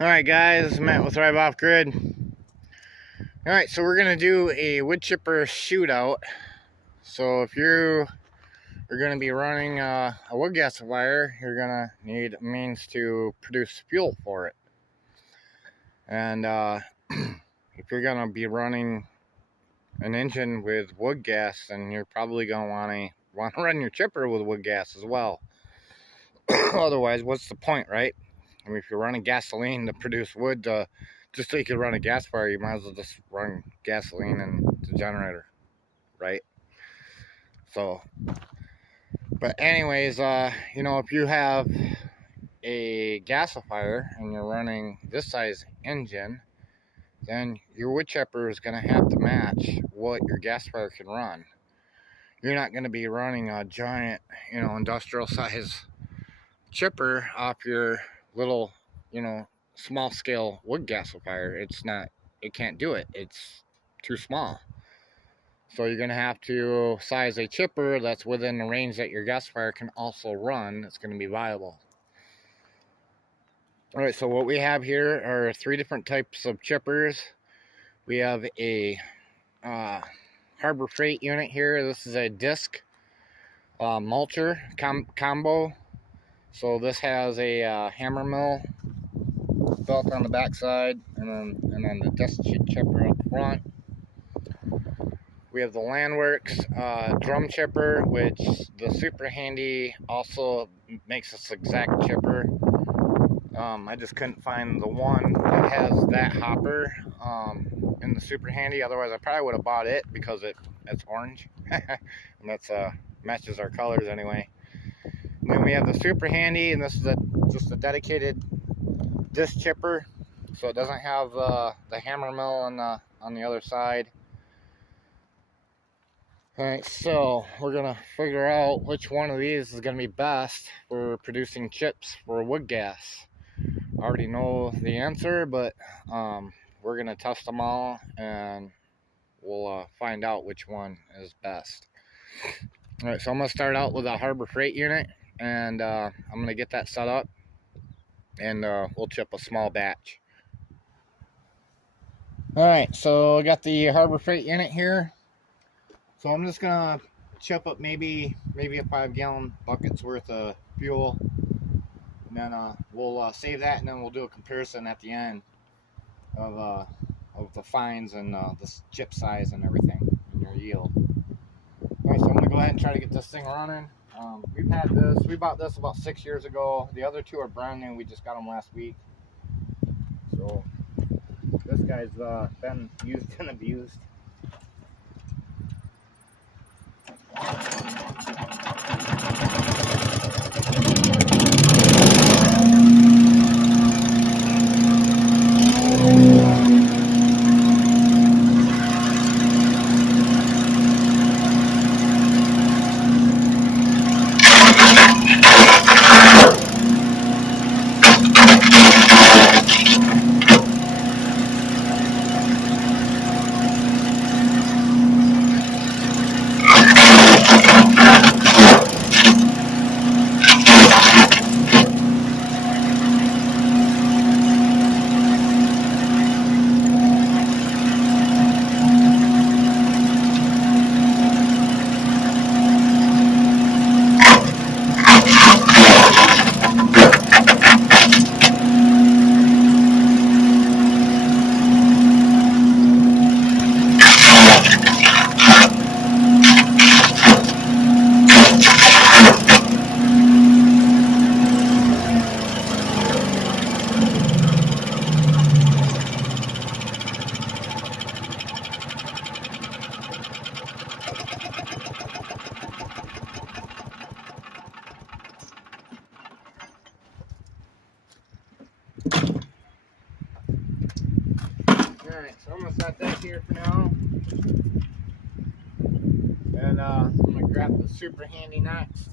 Alright guys, Matt with Thrive Off Grid. Alright, so we're going to do a wood chipper shootout. So if you're going to be running a wood gasifier, you're going to need a means to produce fuel for it. And if you're going to be running an engine with wood gas, then you're probably going to want to run your chipper with wood gas as well. Otherwise, what's the point, right? I mean, if you're running gasoline to produce wood, just so you could run a gasifier, you might as well just run gasoline in the generator, right? So, but anyways, you know, if you have a gasifier and you're running this size engine, then your wood chipper is going to have to match what your gasifier can run. You're not going to be running a giant, you know, industrial size chipper off your little, you know, small scale wood gasifier. It can't do it. It's too small. So you're going to have to size a chipper that's within the range that your gasifier can also run. It's going to be viable. All right, so what we have here are three different types of chippers. We have a Harbor Freight unit here. This is a disc mulcher combo. So this has a hammer mill belt on the back side, and then the disc chipper up front. We have the Landworks drum chipper, which the Super Handy also makes this exact chipper. I just couldn't find the one that has that hopper in the Super Handy. Otherwise, I probably would have bought it because it's orange, and that's matches our colors anyway. And then we have the Super Handy, and this is just a dedicated disc chipper, so it doesn't have the hammer mill on the other side. Alright, so we're gonna figure out which one of these is gonna be best for producing chips for wood gas. I already know the answer, but we're gonna test them all and we'll find out which one is best. Alright, so I'm gonna start out with a Harbor Freight unit, and I'm gonna get that set up, and we'll chip a small batch. Alright, so I got the Harbor Freight unit here. So I'm just gonna chip up maybe a 5-gallon bucket's worth of fuel, and then we'll save that, and then we'll do a comparison at the end of the fines and the chip size and everything and your yield. Alright, so I'm gonna go ahead and try to get this thing running. We bought this about 6 years ago. The other two are brand new. We just got them last week. So this guy's been used and abused. Alright, so I'm going to set that here for now. And I'm going to grab the Super Handy next.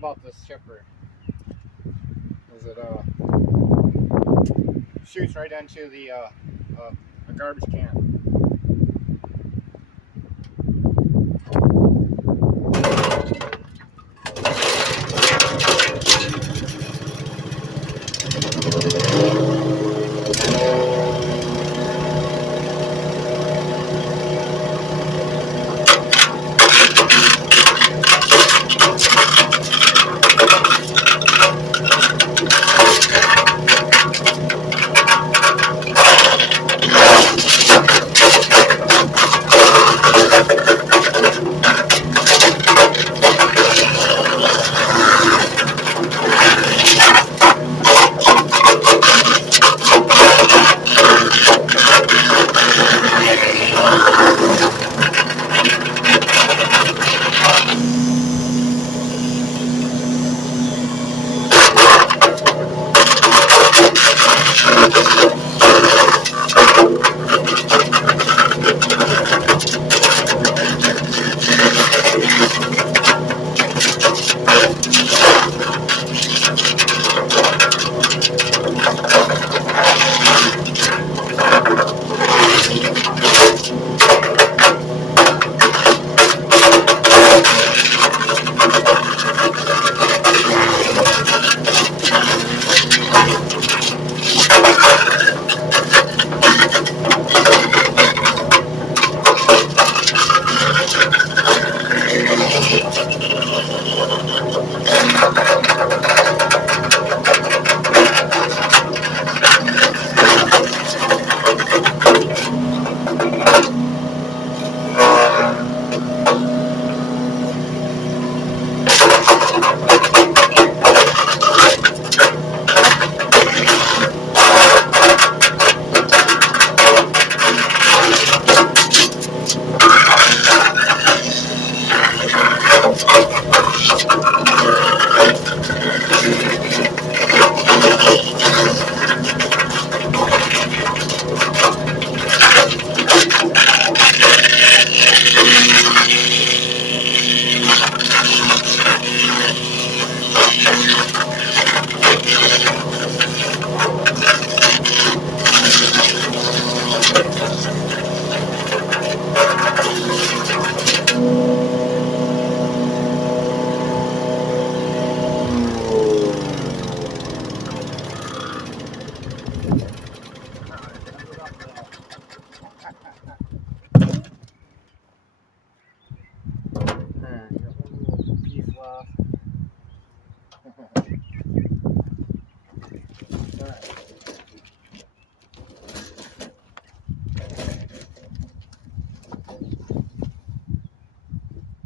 about this chipper is it shoots right into the a garbage can.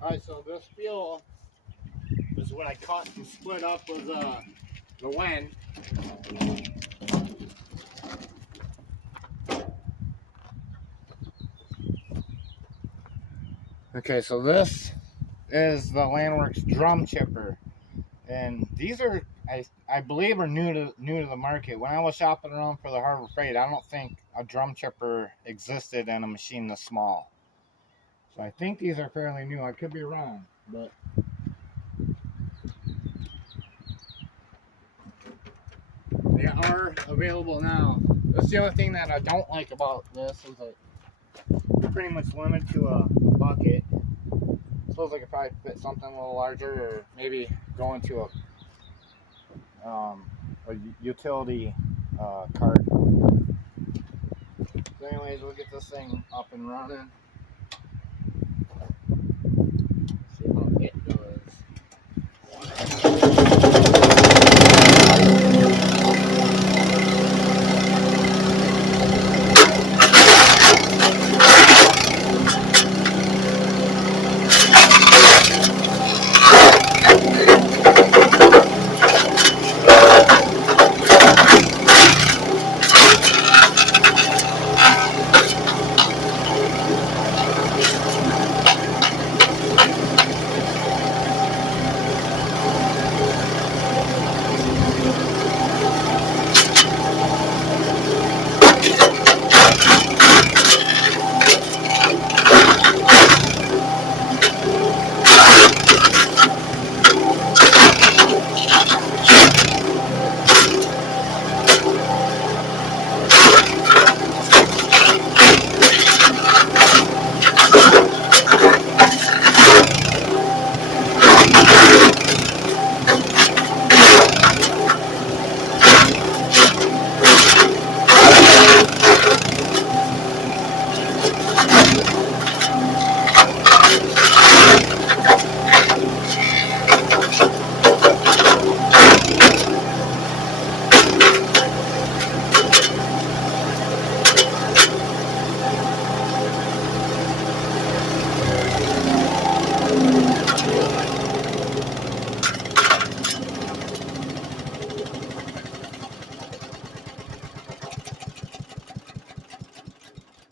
Alright, so this fuel is what I cut and split up with the Wen. Okay, so this is the Landworks drum chipper, and these are I believe are new to the market. When I was shopping around for the Harbor Freight, I don't think a drum chipper existed in a machine this small. So I think these are fairly new. I could be wrong, but they are available now. That's the other thing that I don't like about this is that it's pretty much limited to a bucket. I suppose I could probably fit something a little larger, or maybe go into a utility cart. So anyways, we'll get this thing up and running. See how it does.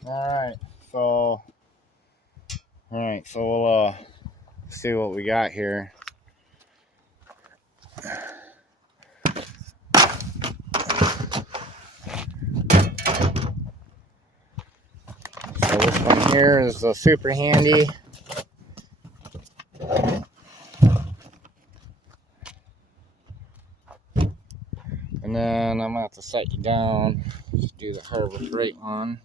Alright, so we'll see what we got here. So this one here is super handy. And then I'm gonna have to set you down to do the Harbor Freight one.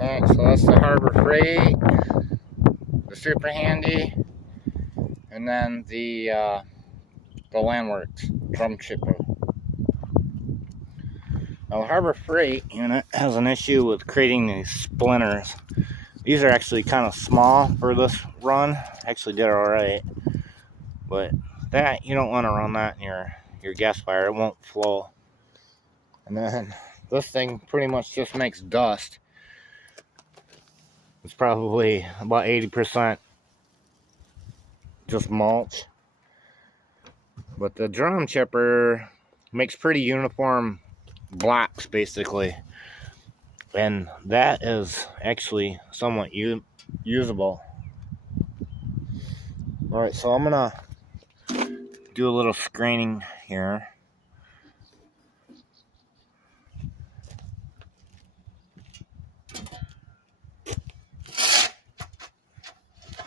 Alright, so that's the Harbor Freight, the super handy, and then the Landworks drum chipper. Now the Harbor Freight unit has an issue with creating these splinters. These are actually kind of small for this run. Actually did alright, but that you don't want to run that in your gasifier. It won't flow. And then this thing pretty much just makes dust. It's probably about 80% just mulch. But the drum chipper makes pretty uniform blocks basically. And that is actually somewhat usable. Alright, so I'm gonna do a little screening here.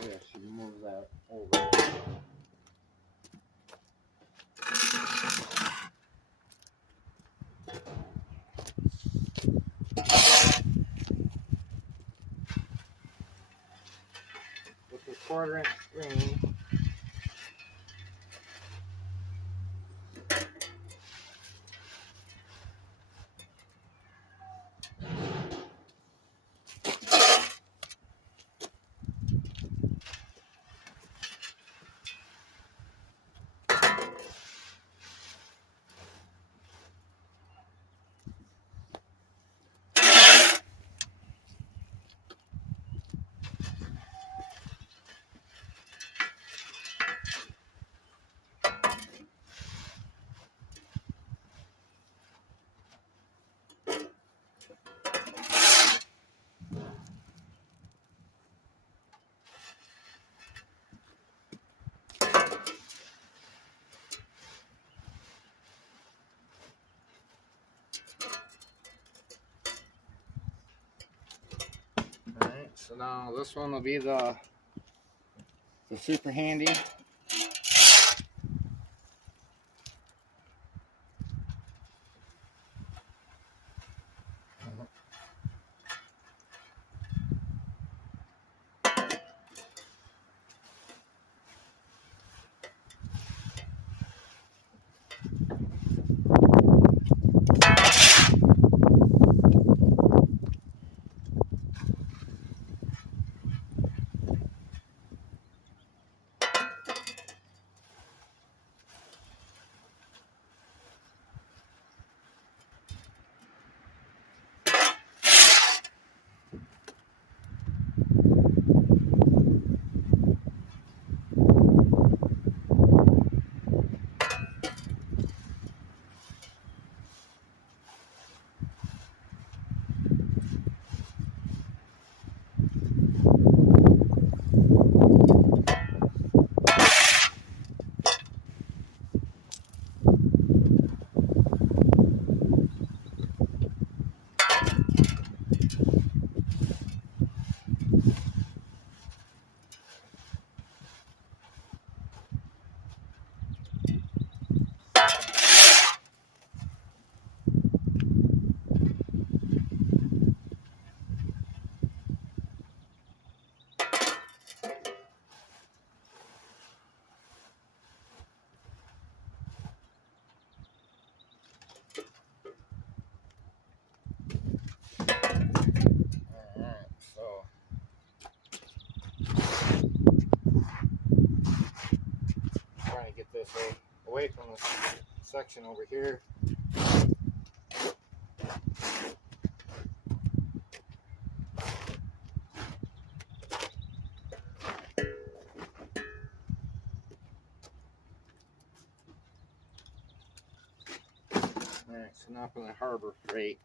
Yeah, she moves that over. With this 1/4" screen. Alright, so now this one will be the super handy. so away from this section over here. Alright, so now for the Harbor Freight.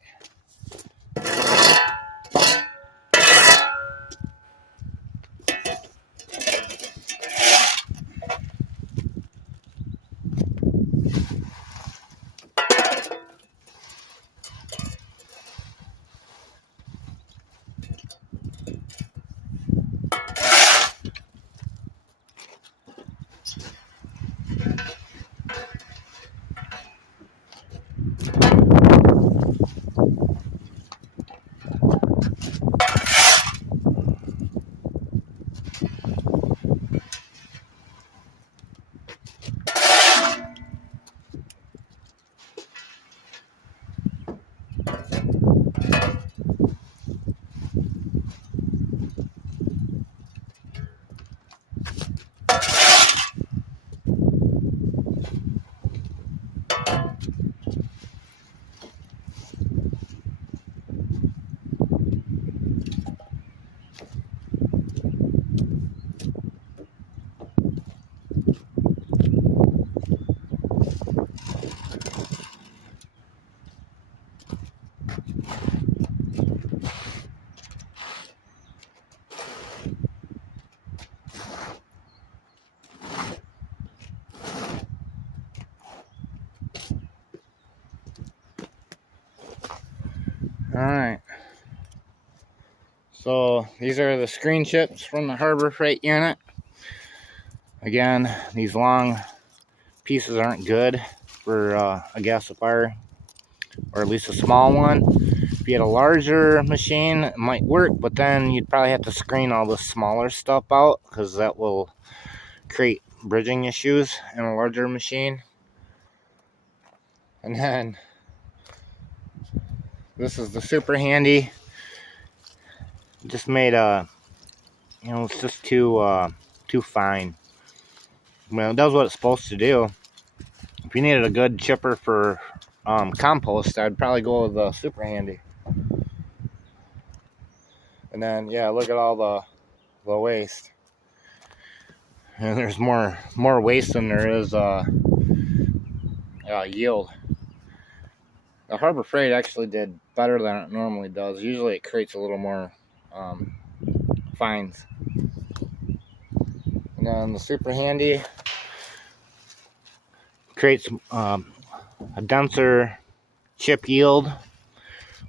Alright, so these are the screen chips from the Harbor Freight unit. Again, these long pieces aren't good for a gasifier, or at least a small one. If you had a larger machine, it might work, but then you'd probably have to screen all the smaller stuff out, because that will create bridging issues in a larger machine. And then this is the super handy. Just made it's just too fine. Well, it does what it's supposed to do. If you needed a good chipper for compost, I'd probably go with the super handy. And then yeah, look at all the waste. And there's more waste than there is yield. The Harbor Freight actually did better than it normally does. Usually it creates a little more fines. And then the super handy creates a denser chip yield,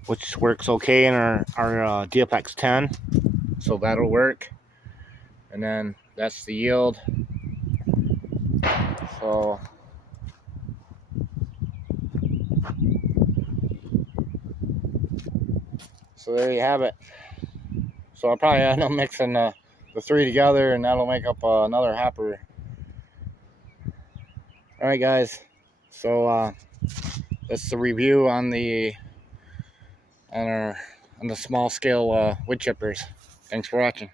which works okay in our DFX 10, so that'll work. And then that's the yield. So there you have it. So I'll probably end up mixing the three together, and that'll make up another hopper. Alright guys, so that's the review on the small scale wood chippers. Thanks for watching.